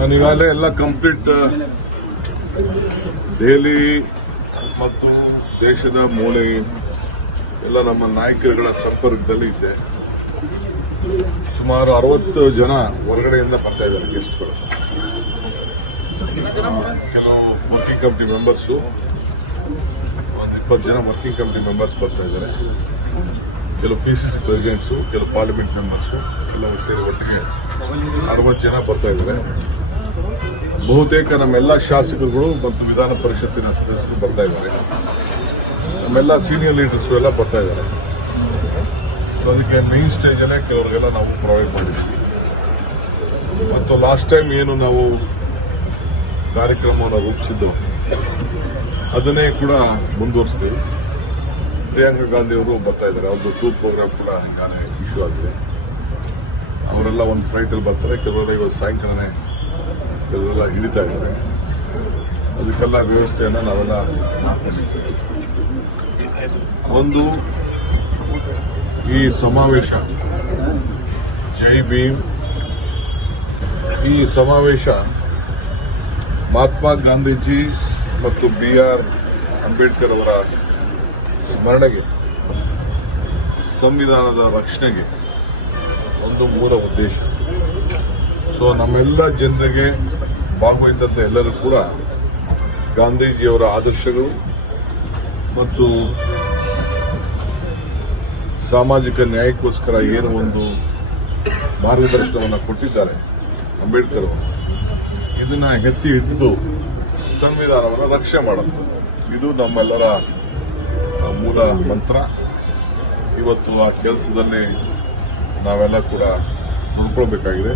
ನಾನು ಈಗಾಗಲೇ ಎಲ್ಲ ಕಂಪ್ಲೀಟ್ ದೆಹಲಿ ಮತ್ತು ದೇಶದ ಮೂಲೆ ಎಲ್ಲ ನಮ್ಮ ನಾಯಕರುಗಳ ಸಂಪರ್ಕದಲ್ಲಿ ಇದ್ದೆ ಸುಮಾರು ಅರವತ್ತು ಜನ ಹೊರಗಡೆಯಿಂದ ಬರ್ತಾ ಇದ್ದಾರೆ ಗೆಸ್ಟ್ಗಳು ಕೆಲವು ವರ್ಕಿಂಗ್ ಕಮಿಟಿ ಮೆಂಬರ್ಸು ಒಂದು ಇಪ್ಪತ್ತು ಜನ ವರ್ಕಿಂಗ್ ಕಮಿಟಿ ಮೆಂಬರ್ಸ್ ಬರ್ತಾ ಇದ್ದಾರೆ. ಕೆಲವು ಪಿ ಸಿ ಸಿ ಪ್ರೆಸಿಡೆಂಟ್ಸು ಕೆಲವು ಪಾರ್ಲಿಮೆಂಟ್ ಮೆಂಬರ್ಸು ಎಲ್ಲವೂ ಸೇರಿ ಒಟ್ಟಿಗೆ ಅರವತ್ತು ಜನ ಬರ್ತಾ ಇದ್ದಾರೆ. ಬಹುತೇಕ ನಮ್ಮೆಲ್ಲ ಶಾಸಕರುಗಳು ಮತ್ತು ವಿಧಾನ ಪರಿಷತ್ತಿನ ಸದಸ್ಯರು ಬರ್ತಾ ಇದ್ದಾರೆ. ನಮ್ಮೆಲ್ಲ ಸೀನಿಯರ್ ಲೀಡರ್ಸ್ ಎಲ್ಲ ಬರ್ತಾ ಇದ್ದಾರೆ. ಸೊ ಅದಕ್ಕೆ ಮೈನ್ ಸ್ಟೇಜಲ್ಲೇ ಕೆಲವರಿಗೆಲ್ಲ ನಾವು ಪ್ರೊವೈಡ್ ಮಾಡಿದ್ವಿ. ಮತ್ತು ಲಾಸ್ಟ್ ಟೈಮ್ ಏನು ನಾವು ಕಾರ್ಯಕ್ರಮವನ್ನು ರೂಪಿಸಿದ್ದು, ಅದನ್ನೇ ಕೂಡ ಮುಂದುವರಿಸ್ತೀವಿ. ಪ್ರಿಯಾಂಕಾ ಗಾಂಧಿ ಅವರು ಬರ್ತಾ ಇದ್ದಾರೆ. ಅವ್ರದ್ದು ಟೂ ಪ್ರೋಗ್ರಾಮ್ ಕೂಡ ಇಶ್ಯೂ ಆಗಿದೆ. ಅವರೆಲ್ಲ ಒಂದು ಫ್ಲೈಟಲ್ಲಿ ಬರ್ತಾರೆ. ಕೆಲವರೆಲ್ಲ ಇವತ್ತು ಸಾಯಂಕಾಲನೇ ಕೆಲವರೆಲ್ಲ ಹಿಡಿತಾ ಇದ್ದಾರೆ. ಅದಕ್ಕೆಲ್ಲ ವ್ಯವಸ್ಥೆಯನ್ನು ನಾವೆಲ್ಲ ಒಂದು ಈ ಸಮಾವೇಶ, ಜೈ ಭೀಮ್. ಈ ಸಮಾವೇಶ ಮಹಾತ್ಮ ಗಾಂಧೀಜಿ ಮತ್ತು ಬಿ ಆರ್ ಅಂಬೇಡ್ಕರ್ ಅವರ ಸ್ಮರಣೆಗೆ, ಸಂವಿಧಾನದ ರಕ್ಷಣೆಗೆ ಒಂದು ಮೂಲ ಉದ್ದೇಶ. ಸೊ ನಮ್ಮೆಲ್ಲ ಜನರಿಗೆ ಭಾಗವಹಿಸಿದಂಥ ಎಲ್ಲರೂ ಕೂಡ ಗಾಂಧೀಜಿಯವರ ಆದರ್ಶಗಳು ಮತ್ತು ಸಾಮಾಜಿಕ ನ್ಯಾಯಕ್ಕೋಸ್ಕರ ಏನು ಒಂದು ಮಾರ್ಗದರ್ಶನವನ್ನು ಕೊಟ್ಟಿದ್ದಾರೆ ಅಂಬೇಡ್ಕರ್ ಇದನ್ನು ಎತ್ತಿ ಹಿಡಿದು ಸಂವಿಧಾನವನ್ನು ರಕ್ಷಣೆ ಮಾಡುತ್ತೆ ಇದು ನಮ್ಮೆಲ್ಲರ ಮೂಲ ಮಂತ್ರ. ಇವತ್ತು ಆ ಕೆಲಸದಲ್ಲಿ ನಾವೆಲ್ಲ ಕೂಡ ನೋಡ್ಕೊಳ್ಬೇಕಾಗಿದೆ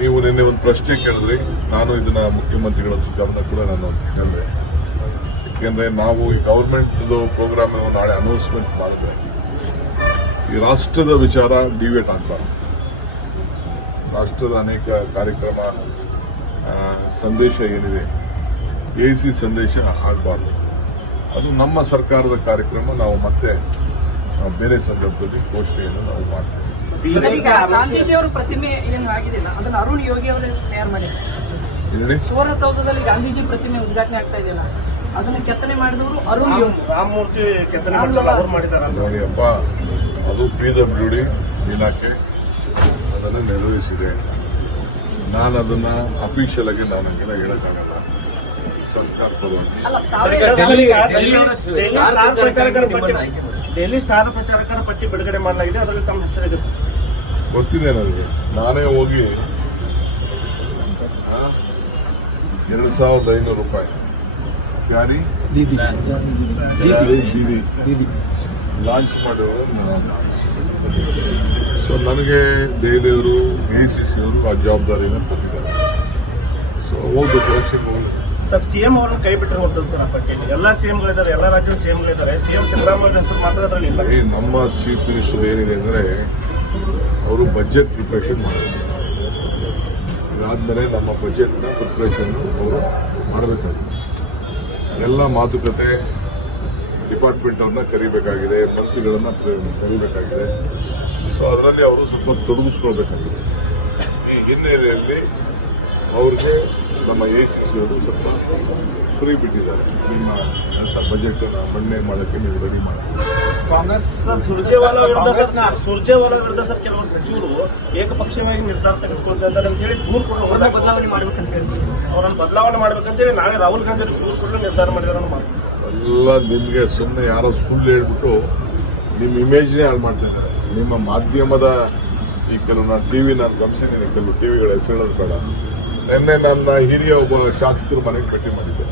ನೀವು ನಿನ್ನೆ ಒಂದು ಪ್ರಶ್ನೆ ಕೇಳಿದ್ರಿ. ನಾನು ಇದನ್ನ ಮುಖ್ಯಮಂತ್ರಿಗಳ ಗಮನ ಕೂಡ ನಾನು ಕೇಳಿದೆ. ಯಾಕೆಂದ್ರೆ ನಾವು ಈ ಗೌರ್ಮೆಂಟ್ ಪ್ರೋಗ್ರಾಮ್ ನಾಳೆ ಅನೌನ್ಸ್ಮೆಂಟ್ ಮಾಡಿದ್ರೆ ಈ ರಾಷ್ಟ್ರದ ವಿಚಾರ ಡಿವೇಟ್ ಆಗ್ಬಾರ್ದು. ರಾಷ್ಟ್ರದ ಅನೇಕ ಕಾರ್ಯಕ್ರಮ ಸಂದೇಶ ಏನಿದೆ ಎ ಸಿ ಸಂದೇಶ ಆಗಬಾರ್ದು. ಅದು ನಮ್ಮ ಸರ್ಕಾರದ ಕಾರ್ಯಕ್ರಮ, ನಾವು ಮತ್ತೆ ಬೇರೆ ಸಂದರ್ಭದಲ್ಲಿ ಘೋಷಣೆಯನ್ನು ನಾವು ಮಾಡ್ತೇವೆ. ಗಾಂಧೀಜಿಯವರ ಪ್ರತಿಮೆ ಏನು ಆಗಿದಿಲ್ಲ ಅದನ್ನ ಅರುಣ್ ಯೋಗಿ ಅವರು ತಯಾರು ಮಾಡಿದ್ದಾರೆ ಸುವರ್ಣಸೌಧದಲ್ಲಿ ಗಾಂಧೀಜಿ ಪ್ರತಿಮೆ ಉದ್ಘಾಟನೆ ಆಗ್ತಾ ಇದೆಯಲ್ಲ ಅದನ್ನ ಕೆತ್ತನೆ ಮಾಡಿದವರು ಅರುಣ್ ಯೋಗಿ. ರಾಮಮೂರ್ತಿ ಕೆತ್ತನೆ ನೋಡಿಯಪ್ಪ ಅದು ಪಿ ಡಬ್ಲ್ಯೂ ಡಿ ಇಲಾಖೆ ಅದನ್ನು ನಿರ್ವಹಿಸಿದೆ ನಾನು ಅದನ್ನ ಅಫಿಷಿಯಲ್ ಆಗಿ ನಾನು ಹಂಗೆಲ್ಲ ಹೇಳಕ್ಕಾಗಲ್ಲ. ಸರ್ಕಾರ ಪರವಾಗಿ ತಾವೇ ಸ್ಟಾರ್ ಪ್ರಚಾರಕರ ಪಟ್ಟಿ ಡೆಲ್ಲಿ ಸ್ಟಾರ್ ಪ್ರಚಾರಕರ ಪಟ್ಟಿ ಬಿಡುಗಡೆ ಮಾಡಲಾಗಿದೆ. ಅದರಲ್ಲಿ ತಮ್ಮ ಹೆಸರಿದೆ ಸರ್. ಗೊತ್ತಿದೆ ನನಗೆ. ನಾನೇ ಹೋಗಿ ಎರಡು ಸಾವಿರದ ಐನೂರು ರೂಪಾಯಿ. ಯಾರಿ? ದೀದಿ. ಲಾಂಚ್ ಮಾಡಿ ನಾನು. ಸೊ ನನಗೆ ದೆಹಲಿಯವರು ಎ ಸಿ ಸಿ ಅವರು ಆ ಜವಾಬ್ದಾರಿನ ಕೊಟ್ಟಿದ್ದಾರೆ. ಸೊ ಹೋಗ್ಬೇಕು ಎಲೆಕ್ಷನ್ಗೆ ಹೋಗ್ಬೇಕು. ಸರ್ ಸಿಎಂ ಅವ್ರನ್ನ ಕೈ ಬಿಟ್ಟರೆ ಹೋಗ್ತದೆ ಸರ್ ಆ ಪಟ್ಟಿಯಲ್ಲಿ. ಎಲ್ಲಾ ಸಿಎಂಗಳಿದ್ದಾರೆ ಎಲ್ಲಾ ರಾಜ್ಯದ ಸಿಎಂಗಳಿದ್ದಾರೆ ಸಿಎಂ ಸಿದ್ದರಾಮಯ್ಯ ಹೆಸರು ಮಾತ್ರ ಅದರಲ್ಲಿ ಇಲ್ಲ. ಏ, ನಮ್ಮ ಚೀಫ್ ಮಿನಿಸ್ಟರ್ ಏನಿದೆ ಅಂದರೆ ಅವರು ಬಜೆಟ್ ಪ್ರಿಪ್ರೇಷನ್ ಮಾಡಿದ್ರು ಇದಾದ್ಮೇಲೆ ನಮ್ಮ ಬಜೆಟ್ನ ಪ್ರಿಪ್ರೇಷನ್ ಅವರು ಮಾಡಬೇಕಾಗಿದೆ ಎಲ್ಲ ಮಾತುಕತೆ ಡಿಪಾರ್ಟ್ಮೆಂಟ್ ಅವ್ರನ್ನ ಕರಿಬೇಕಾಗಿದೆ ಮಂತ್ರಿಗಳನ್ನ ಕರಿಬೇಕಾಗಿದೆ. ಸೊ ಅದರಲ್ಲಿ ಅವರು ಸ್ವಲ್ಪ ತೊಡಗಿಸ್ಕೊಳ್ಬೇಕಾಗಿದೆ. ಈ ಹಿನ್ನೆಲೆಯಲ್ಲಿ ಅವ್ರಿಗೆ ನಮ್ಮ ಎ ಸಿ ಸಿ ಅವರು ಸ್ವಲ್ಪ ಫ್ರೀ ಬಿಟ್ಟಿದ್ದಾರೆ. ನಿಮ್ಮ ಬಜೆಟ್ ಮಂಡನೆ ಮಾಡೋಕ್ಕೆ ನೀವು ರೆಡಿ ಮಾಡಿ. ಕಾಂಗ್ರೆಸ್ ಸುರ್ಜೇವಾಲಾ ವಿರುದ್ಧ ಸರ್ ಸುರ್ಜೇವಾಲಾ ವಿರುದ್ಧ ಸರ್ ಕೆಲವರು ಸಚಿವರು ಏಕಪಕ್ಷವಾಗಿ ನಿರ್ಧಾರ ತೆಗೆದುಕೊಳ್ತಾ ಇದ್ದಾರೆ ಅಂತ ಹೇಳಿ ದೂರು ಕೊಡಲು ಅವರನ್ನ ಬದಲಾವಣೆ ಮಾಡ್ಬೇಕಂತ ಹೇಳಿ. ಅವರನ್ನು ಬದಲಾವಣೆ ಮಾಡ್ಬೇಕಂತೇಳಿ ನಾಳೆ ರಾಹುಲ್ ಗಾಂಧಿ ಅವರು ದೂರು ಕೊಡಲು ನಿರ್ಧಾರ ಮಾಡಿದಾರೆ ಎಲ್ಲ ನಿಮಗೆ ಸುಮ್ಮನೆ ಯಾರೋ ಸುಳ್ಳು ಹೇಳ್ಬಿಟ್ಟು ನಿಮ್ಮ ಇಮೇಜ್ನೇ ಹಾಳು ಮಾಡ್ತಾ ಇದ್ದಾರೆ ನಿಮ್ಮ ಮಾಧ್ಯಮದ ಈ ಕೆಲವು ನಾನು ಟಿವಿ ನಾನು ಗಮನಿಸಿದ್ದೀನಿ ಕೆಲವು ಟಿವಿಗಳ ಹೆಸರು ಹೇಳೋದು ಬೇಡ. ನಿನ್ನೆ ನನ್ನ ಹಿರಿಯ ಒಬ್ಬ ಶಾಸಕರು ಮನೆಗೆ ಭೇಟಿ ಮಾಡಿದ್ದೆ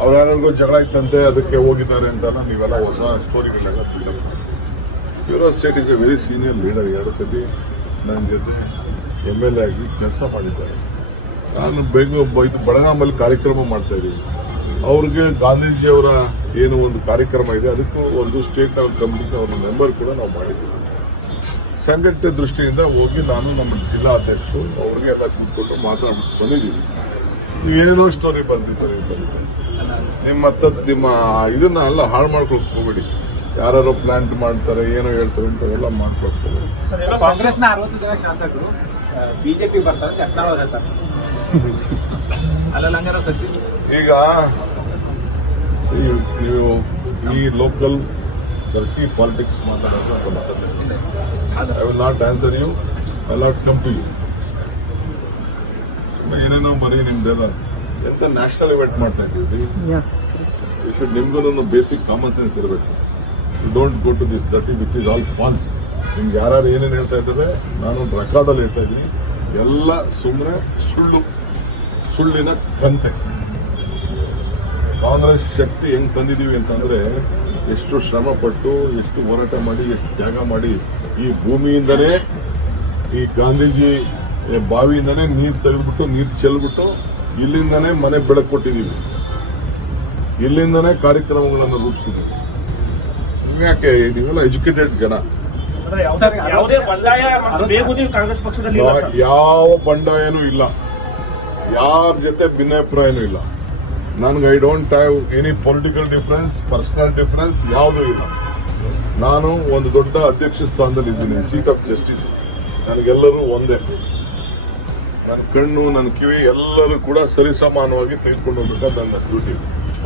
ಅವ್ರು ಯಾರಿಗೂ ಜಗಳ ಇತ್ತಂತೆ ಅದಕ್ಕೆ ಹೋಗಿದ್ದಾರೆ ಅಂತ ನೀವೆಲ್ಲ ಹೊಸ ಸ್ಟೋರಿಗಳನ್ನೆಲ್ಲ buildup Yuvraj state is a very senior leader ಎರಡು ಸತಿ ನನ್ನ ಜೊತೆ ಎಂ ಎಲ್ ಎ ಆಗಿ ಕೆಲಸ ಮಾಡಿದ್ದಾರೆ. ನಾನು ಬೇಗ ಇದು ಬೆಳಗಾಮಲ್ಲಿ ಕಾರ್ಯಕ್ರಮ ಮಾಡ್ತಾ ಇದ್ದೀನಿ. ಅವ್ರಿಗೆ ಗಾಂಧೀಜಿಯವರ ಏನು ಒಂದು ಕಾರ್ಯಕ್ರಮ ಇದೆ, ಅದಕ್ಕೂ ಒಂದು ಸ್ಟೇಟ್ ಲೆವೆಲ್ ಕಮಿಟಿ ಅವ್ರ ಮೆಂಬರ್ ಕೂಡ ನಾವು ಮಾಡಿದ್ದೀವಿ. ಸಂಘಟನೆ ದೃಷ್ಟಿಯಿಂದ ಹೋಗಿ ನಾನು ನಮ್ಮ ಜಿಲ್ಲಾಧ್ಯಕ್ಷರು ಅವ್ರಿಗೆ ಎಲ್ಲ ಕೂತ್ಕೊಂಡು ಮಾತಾಡ್ಬಿಟ್ಟು ಬಂದಿದ್ದೀವಿ. ನೀವೇನೇನೋ ಸ್ಟೋರಿ ಬರ್ದಿದ್ದಾರೆ ಬರ್ದಿದ್ದಾರೆ ನಿಮ್ಮ ಹತ್ತ ನಿಮ್ಮ ಇದನ್ನ ಎಲ್ಲ ಹಾಳು ಮಾಡ್ಕೊಳಕ್ ಹೋಗ್ಬೇಡಿ. ಯಾರು ಪ್ಲಾಂಟ್ ಮಾಡ್ತಾರೆ ಏನೋ ಹೇಳ್ತಾರೆ ಅಂತ ಎಲ್ಲ ಮಾಡ್ಕೊಳ್ತಾರೆ ಕಾಂಗ್ರೆಸ್ನ ಅರವತ್ತು ಜನ ಶಾಸಕರು ಬಿಜೆಪಿ ಬರ್ತಾರೆ ಹಂಗಾರ ಸತ್ಯ. ಈಗ ನೀವು ಈ ಲೋಕಲ್ ದರ್ಟಿ ಪಾಲಿಟಿಕ್ಸ್ ಮಾತಾಡೋದು I will not answer you I not come to you ಏನೇನೋ ಬರೀ ನಿಮ್ದೆಲ್ಲ ಎಂತ ನ್ಯಾಷನಲ್ ಇವೆಂಟ್ ಮಾಡ್ತಾ ಇದ್ದೀವಿ ಯು ಶುಡ್ ನಿಮ್ಗೂ ಬೇಸಿಕ್ ಕಾಮನ್ ಸೆನ್ಸ್ ಇರಬೇಕು. You don't go to this that which is all false ನಿಮ್ಗೆ ಯಾರ್ಯಾರು ಏನೇನು ಹೇಳ್ತಾ ಇದ್ದಾರೆ? ನಾನು ರೆಕಾರ್ಡಲ್ಲಿ ಹೇಳ್ತಾ ಇದ್ದೀನಿ. ಎಲ್ಲ ಸುಮ್ಮನೆ ಸುಳ್ಳು ಸುಳ್ಳಿನ ಕಂತೆ. ಕಾಂಗ್ರೆಸ್ ಶಕ್ತಿ ಹೆಂಗ್ ತಂದಿದೀವಿ ಅಂತಂದ್ರೆ ಎಷ್ಟು ಶ್ರಮ ಪಟ್ಟು ಎಷ್ಟು ಹೋರಾಟ ಮಾಡಿ ಎಷ್ಟು ತ್ಯಾಗ ಮಾಡಿ ಈ ಭೂಮಿಯಿಂದನೇ ಈ ಗಾಂಧೀಜಿ ಬಾವಿಯಿಂದನೇ ನೀರು ತೆಗೆದ್ಬಿಟ್ಟು ನೀರು ಚೆಲ್ಬಿಟ್ಟು ಇಲ್ಲಿಂದನೇ ಮನೆ ಬೆಳಕು ಕೊಟ್ಟಿದ್ದೀವಿ ಇಲ್ಲಿಂದನೇ ಕಾರ್ಯಕ್ರಮಗಳನ್ನು ರೂಪಿಸಿದ್ದೀವಿ ಯಾಕೆ ನೀವೆಲ್ಲ ಎಜುಕೇಟೆಡ್ ಜನ. ಅಂದ್ರೆ ಯಾವುದೇ ಯಾವುದೇ ಬಂಡಾಯ ಮತ್ತು ಕಾಂಗ್ರೆಸ್ ಪಕ್ಷದಲ್ಲಿ ಇಲ್ಲ ಸರ್. ಯಾವ ಬಂಡಾಯನೂ ಇಲ್ಲ. ಯಾರ ಜೊತೆ ಭಿನ್ನಾಭಿಪ್ರಾಯನೂ ಇಲ್ಲ. ನನ್ಗೆ I don't have any political difference personal difference ಯಾವುದೂ ಇಲ್ಲ. ನಾನು ಒಂದು ದೊಡ್ಡ ಅಧ್ಯಕ್ಷ ಸ್ಥಾನದಲ್ಲಿ ಇದ್ದೀನಿ ಸೀಟ್ ಆಫ್ ಜಸ್ಟಿಸ್ ನನಗೆಲ್ಲರೂ ಒಂದೇ. ನನ್ನ ಕಣ್ಣು ನನ್ನ ಕಿವಿ ಎಲ್ಲರೂ ಕೂಡ ಸರಿಸಮಾನವಾಗಿ ತೆಗೆದುಕೊಂಡು ಹೋಗ್ಬೇಕಂತ ನನ್ನ ಡ್ಯೂಟಿ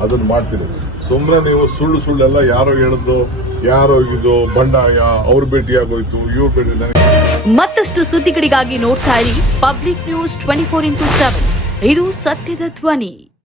ಅದನ್ನು ಮಾಡ್ತೀನಿ. ಸುಮ್ಮನೆ ನೀವು ಸುಳ್ಳು ಸುಳ್ಳೆಲ್ಲ ಯಾರೋ ಹೇಳಿದ್ದು, ಯಾರೋ ಇದು, ಬಂಡಾಯ, ಅವ್ರ ಭೇಟಿಯಾಗೋಯ್ತು, ಇವ್ರ ಭೇಟಿ ಮತ್ತಷ್ಟು ಸುದ್ದಿಗಳಿಗಾಗಿ ನೋಡ್ತಾ ಇರಿ public news twenty four into seven ಇದು ಸತ್ಯದ ಧ್ವನಿ.